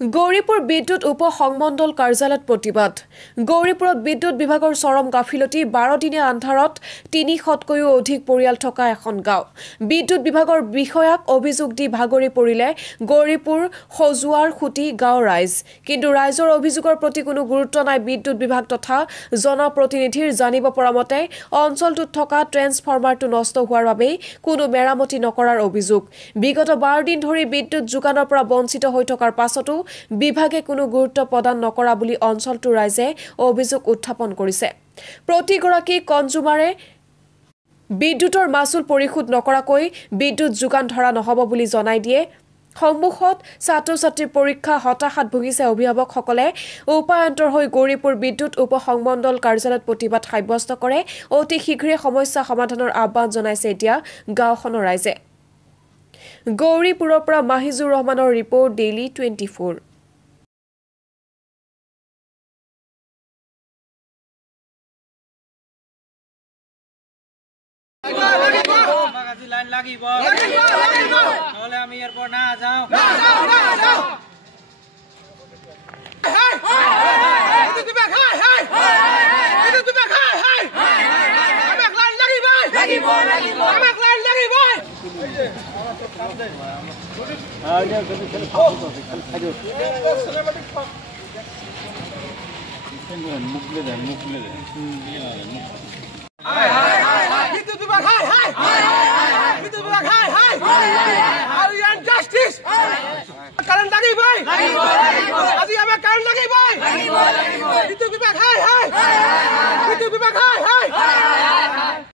গৌৰীপুৰ বিদ্যুৎ উপ সংমণ্ডল কাৰ্যালয়ত প্ৰতিবাদ গৌৰীপুৰত বিদ্যুৎ বিভাগৰ চৰম গাফিলতি 12 দিনীয়া আন্ধাৰত 300তকৈও অধিক পৰিয়াল থকা এখন গাঁও বিদ্যুৎ বিভাগৰ বিষয়াক অভিযোগ দি ভাগৰি পৰিলে গৌৰীপুৰ খজুৱাৰ খুটি গাঁও ৰাইজ কিন্তু ৰাইজৰ অভিযোগৰ প্ৰতি কোনো গুৰুত্ব নাই বিদ্যুৎ বিভাগ তথা জনপ্ৰতিনিধিৰ জানিব পৰা মতে অঞ্চলটোত থকা ট্ৰেন্সফৰ্মাৰটো নষ্ট হোৱাৰ বাবে কোনো মেৰামতি নকৰাৰ অভিযোগ বিগত 12 দিন ধৰি বিদ্যুৎ যোগানৰ পৰা বঞ্চিত হৈ থকাৰ পাছতো বিভাগে কোনো গুৰুত্ব প্ৰদান নকৰা বুলি অঞ্চলটোৰ ৰাইজে অভিযোগ উত্থাপন কৰিছে প্ৰতিগৰাকী কনজুমাৰে বিদ্যুৎৰ মাসুল পৰিশোধ নকৰাকৈ বিদ্যুৎ যোগান ধৰা নহব বুলি জনাই দিয়ে সম্মুখত ছাত্ৰ-ছাত্ৰীৰ পৰীক্ষা হতাশাত ভুগিছে অভিভাৱকসকলে উপায়ন্তৰ হৈ গৌৰীপুৰ বিদ্যুৎ উপ সংমণ্ডল কাৰ্যালয়ত প্ৰতিবাদ সাব্যস্ত কৰে অতি শীঘ্ৰে সমস্যা সমাধানৰ আহ্বান জনাইছে এতিয়া গাঁওখনৰ ৰাইজে গৌৰীপুৰৰ পৰা মাহিজুৰ ৰহমানৰ ৰিপৰ্ট ডেইলি 24 লাইন লাগিব নহলে আমি এরপর না যাও Current lagi boy. আজি আমার কারেন্ট লাগি ভাই। বিদ্যুৎ বিভাগ হাই হাই। বিদ্যুৎ